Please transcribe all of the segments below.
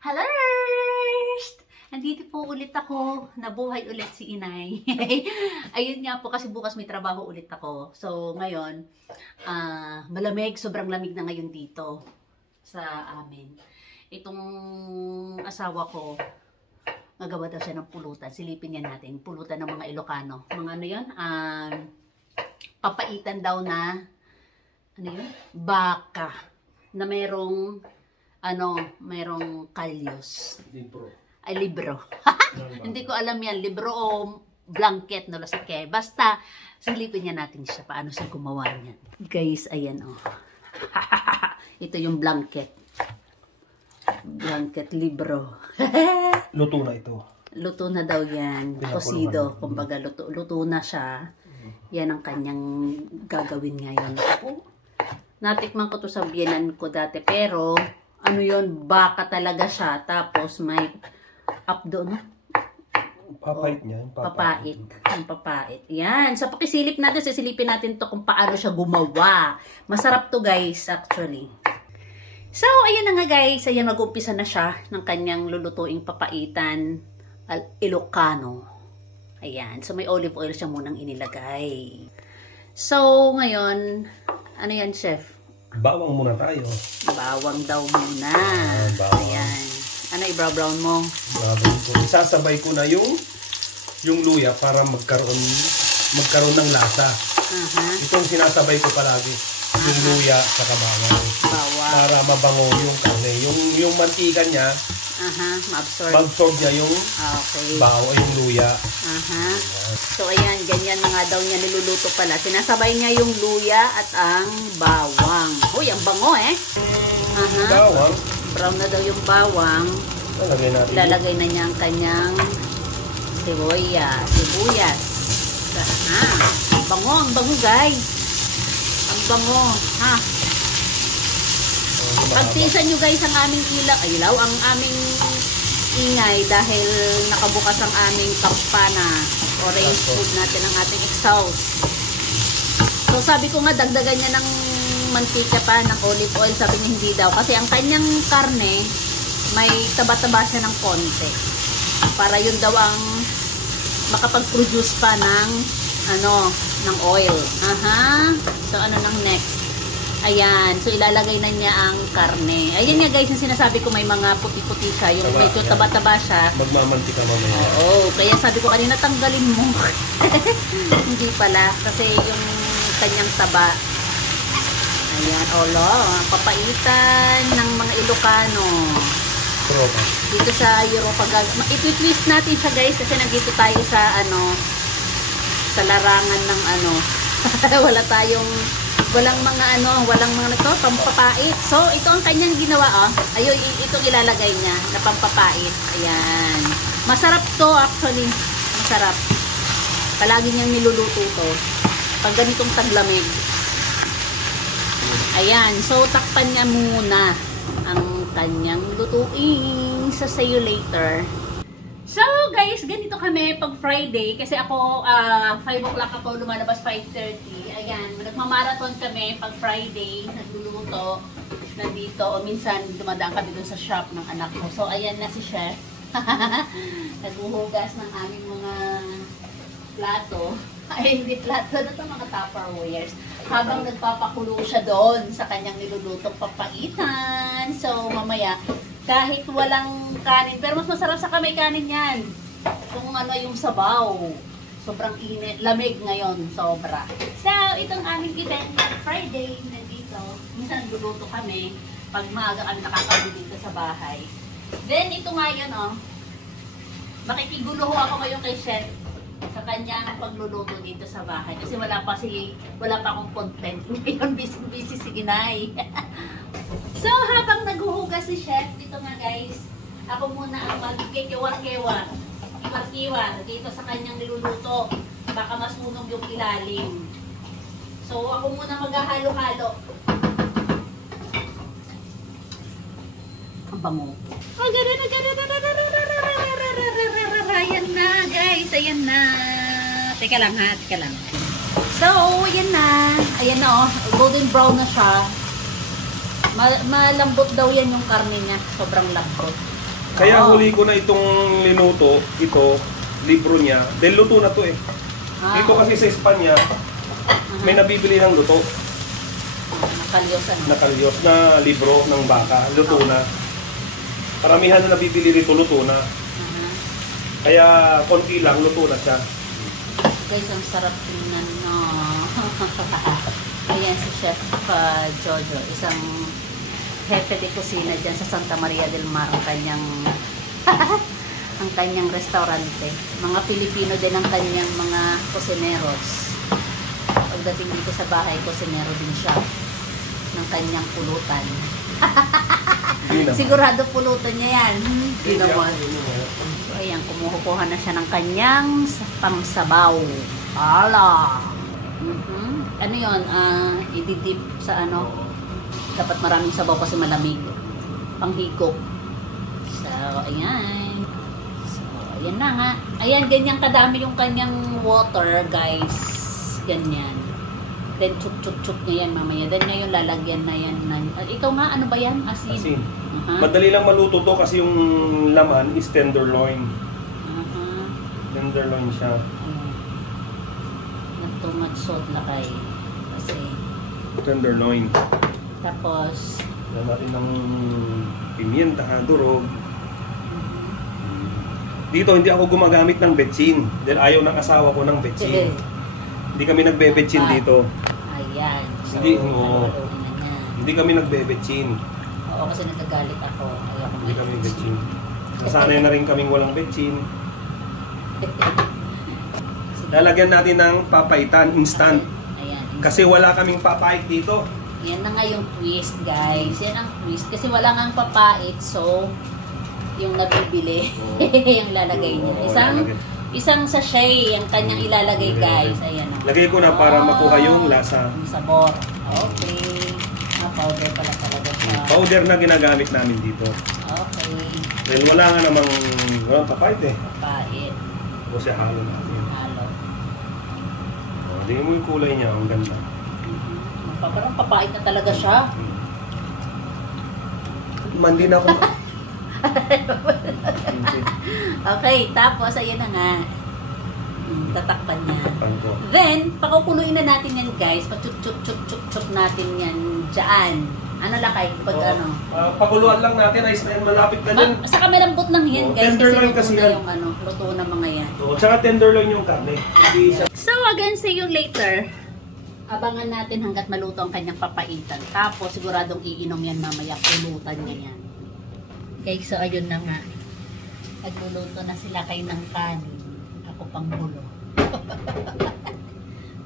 Hello! Nandito po ulit ako. Nabuhay ulit si Inay. Ayun nga po kasi bukas may trabaho ulit ako. So ngayon, malamig. Sobrang lamig na ngayon dito sa amin. Itong asawa ko, magawa daw siya ng pulutan. Silipin niya natin. Pulutan ng mga Ilocano. Mga ano yun? Papaitan daw na ano yun? Baka. Na merong mayroong kalyos. Libro. Ay, libro. Hindi ko alam yan. Libro o blanket, no? Lasike. Basta, silipin niya natin siya. Paano siya gumawa niyan. Guys, ayan, oh. Ito yung blanket. Blanket, libro. Luto na ito. Luto na daw yan. Kosido. Kumbaga, luto na siya. Yan ang kanyang gagawin ngayon. Natikman ko to sa biyenan ko dati. Pero, ano yun, baka talaga siya. Tapos may updo, no? Papait niya. Papait. Ang papait. Yan. So, pakisilip natin, sisilipin natin to kung paano siya gumawa. Masarap to, guys, actually. So, ayan na nga, guys. Ayan, mag-umpisa na siya ng kanyang lulutuing papaitan Ilocano. Ayan. So, may olive oil siya munang inilagay. So, ngayon, ano yan, chef? Bawang muna tayo. Bawang daw muna. Bawang. Ayan. Ano, i-brown mo? Bawang ko. Isasabay ko na yung luya para magkaroon ng lasa. Itong sinasabay ko palagi. Yung luya sa bawang. Bawang. Para mabango yung karne. Yung mantika niya, ma-absorb niya yung bawang, yung luya. So, ayan, ganyan na nga daw niya niluluto pala. Sinasabay niya yung luya at ang bawang. Uy, ang bango eh. Bawang. Brown na daw yung bawang. Ilalagay na niya ang kanyang sibuyas. Ang bango guys. Ang bango, ha? Pagtisan nyo guys ang aming ilaw, ang aming ingay dahil nakabukas ang aming kampana o range food natin ang ating exhaust. So sabi ko nga dagdagan niya ng mantika pa, ng olive oil, sabi niya hindi daw. Kasi ang kanyang karne may taba-taba siya ng konti. Para yun daw ang makapag-produce pa ng ng oil. So ano nang next? Ayan, so ilalagay na niya ang karne. Ayan nga guys, yung sinasabi ko may mga puti-puti siya, yung medyo taba-taba siya. Magmamantika mamaya. Oo, kaya sabi ko kanina tanggalin mo. Hindi pala, kasi yung kanyang taba. Ayan, papaitan ng mga Ilocano. Dito sa Europa, i-twist natin siya guys, kasi nandito tayo sa sa larangan ng walang mga pampapait. So, ito ang kanyang ginawa, Ayun, itong ilalagay niya na pampapait. Ayan. Masarap to actually. Masarap. Palagi niyang niluluto to. Pag ganitong taglamig. Ayan. So, takpan niya muna ang kanyang lutuin. So, see you later. So guys, ganito kami pag Friday kasi ako 5 o'clock ako lumalabas, 5:30. Ayan, nagmamarathon kami pag Friday, nagluluto nandito o minsan dumadaan kami dun sa shop ng anak ko. So ayan na si chef. Naghuhugas ng aming mga plato. Ay, hindi plato na ito, mga Tupperwares. Habang nagpapakulo siya doon sa kanyang nilulutong papaitan. So mamaya kahit walang kanin, pero mas masarap sa kamay kanin yan. Kung yung sabaw. Sobrang init. Lamig ngayon. Sobra. So, itong aming event Friday nandito. Minsan luluto kami. Pag maaga kami nakakauwi dito sa bahay. Then, ito nga yun, makikigulo ako ngayon kay chef sa kanyang pagluluto dito sa bahay. Kasi wala pa akong content. Ngayon, busy si Inay. So, habang naghuhugas si chef, dito nga guys, ako muna ang magkikiwar-kiwar dito sa kanyang niluluto. Baka masunog yung ilalim. So, ako muna maghahalo-halo. Ang bango. Ayan na guys, ayan na. Teka lang. So, ayan na. Ayan na golden brown na siya. Malambot daw yan yung karne niya. Sobrang lambot. Kaya huli ko na itong linuto, ito, libro niya. Dahil luto na to eh. Dito kasi sa Espanya, may nabibili ng luto. Nakalyos na libro ng baka, luto na. Paramihan na nabibili rito, luto na. Kaya konti lang, luto na siya. Guys, ang sarap tingnan, no? Ayan si Chef Jojo, isang hepe de kusina dyan sa Santa Maria del Mar, ang kanyang ang kanyang restaurante. Mga Pilipino din ang kanyang mga kusineros. Pagdating dito sa bahay, kusinero din siya ng kanyang pulutan. Sigurado pulutan niya yan. Hindi naman. So, ayan, kumukuha na siya ng kanyang pangsabaw. Ala! Ano yun? I-dip sa ano? Dapat maraming sabaw kasi malamig. Panghigop. So, ayan. So, ayan na nga. Ayan, ganyan kadami yung kanyang water, guys. Ganyan. Then, chuk niya yan mamaya. Then, ngayon lalagyan na yan. Ikaw nga, ano ba yan? Asin. Madali lang maluto to kasi yung laman is tenderloin. Tenderloin siya. Not too much salt lakay. Kasi tenderloin. tapos yan natin ng pimienta, durog. Dito hindi ako gumagamit ng betsin dahil ayaw ng asawa ko ng betsin. Hindi kami nagbe-betsin dito. Ayan. So, hindi kami nagbe-betsin. Oo, kasi nagagalit ako. Hindi kami betsin. Nasanay na rin kaming walang betsin. Lalagyan natin ng papaitan instant. Ayan, kasi wala kaming papait dito. Yan na nga yung twist, guys. Yan ang twist. Kasi wala nga papait. So, yung nabibili, yung lalagay niya. Isang sachet yung kanyang ilalagay, guys. Ayan. Lagay ko na para makuha yung lasa. Yung sabor. Okay. Powder pala talaga siya. Powder na ginagamit namin dito. Okay. Dahil wala nga namang papait eh. Papait. Kasi halo natin. Halo. Tingnan mo yung kulay niya. Ang ganda. Parang papait na talaga siya. Mandi na ako. Okay, tapos ayan na nga. Tatakpan niya. Then, pakukuluin na natin yan, guys. Pachup-chup-chup-chup natin yan dyan. Ano lakay? Pag ano? Pakuluan lang natin. Ay, malapit na dyan. Saka malambot lang yan, guys. Tenderloin kasi yan. yan. Yung ano, luto na mga yan. Tsaka tenderloin yung karne. So, again, see you later. Abangan natin hanggat maluto ang kanyang papaitan. Tapos, siguradong iinom yan mamaya. Pulutan niya yan. Okay, so ayun na nga. Nagluluto na sila kay ng kanin. Ako panggulo.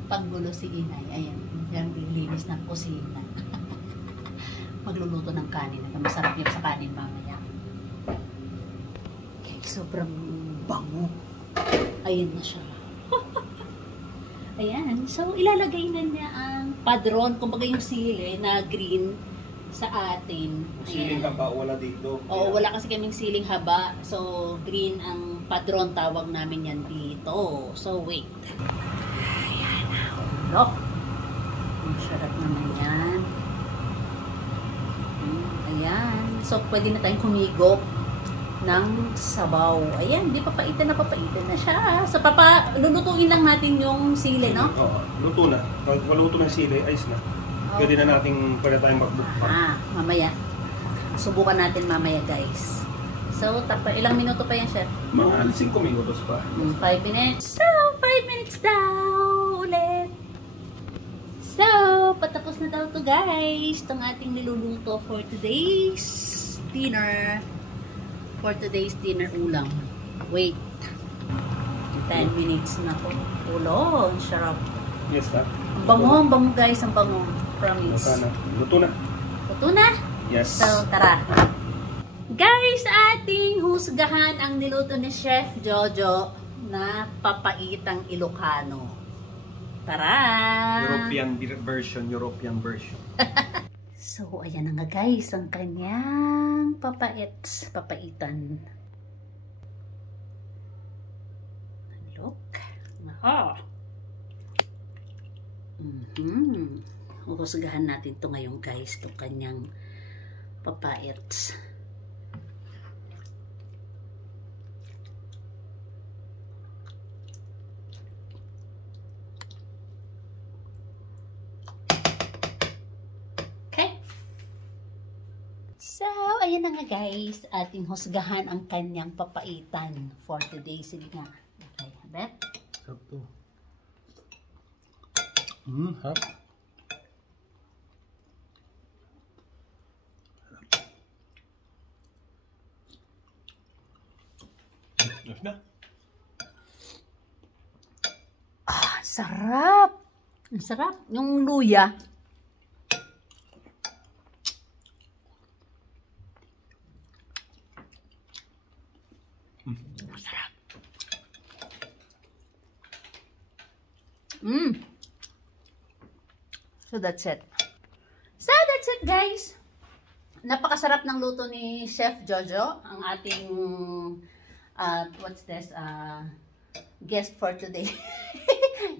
Panggulo si Inay. Ayan. Yung linis ng kusina. Magluluto ng kanin. Masarap yung sa kanin mamaya. Okay, sobrang bango. Ayun na siya. Ayan. So, ilalagay na niya ang padron. Kumbaga yung sili na green sa atin. Siling haba, wala dito. Oo, wala kasi kaming siling haba. So, green ang padron. Tawag namin yan dito. So, wait. Ayan. Look. Ang sarap naman yan. Ayan. So, pwede na tayong kumigop ng sabaw. Ayan, di papaitan na siya. So, lulutuin lang natin yung sili, no? Oo, luto na. Pag maluto ng sili, ayos na. Pwede na tayong magbukbang. Mamaya. Subukan natin mamaya, guys. So, ilang minuto pa yan, chef? Mga 5 minutos pa. 5 minutes. So, 5 minutes daw ulit. So, patapos na daw to, guys. Itong ating niluluto for today's dinner. For today's dinner ulam. Wait. 10 minutes na to. Ulo, ang sarap. Yes, na. Ang bango, guys. Ang bango. Promise. Luto na. Luto na? Yes. So, tara. Guys, ating husgahan ang niluto ni Chef Jojo na papaitang Ilocano. Tara! European version. So, ayan na nga, guys, ang kanyang papaitan. Look. Aha! Uhusgahan natin to ngayon, guys, itong kanyang papait. ayan na nga guys, ating husgahan ang kanyang papaitan for today. Sige nga. Okay, bet. Sarap to. Hap. Yes na. Ah, sarap! Ang sarap. Yung luya. Ang sarap. So that's it. So that's it guys. Napakasarap ng luto ni Chef Jojo. Ang ating what's this? Guest for today.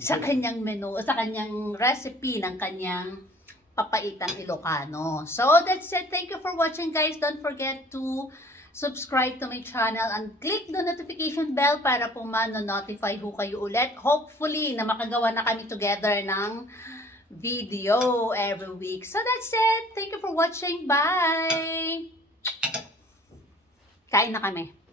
Sa kanyang menu, sa kanyang recipe ng kanyang papaitang Ilocano. So that's it. Thank you for watching guys. Don't forget to subscribe to my channel and click the notification bell para po ma-notify ho kayo ulit. Hopefully na makagawa na kami together ng video every week. So that's it. Thank you for watching. Bye! Kain na kami.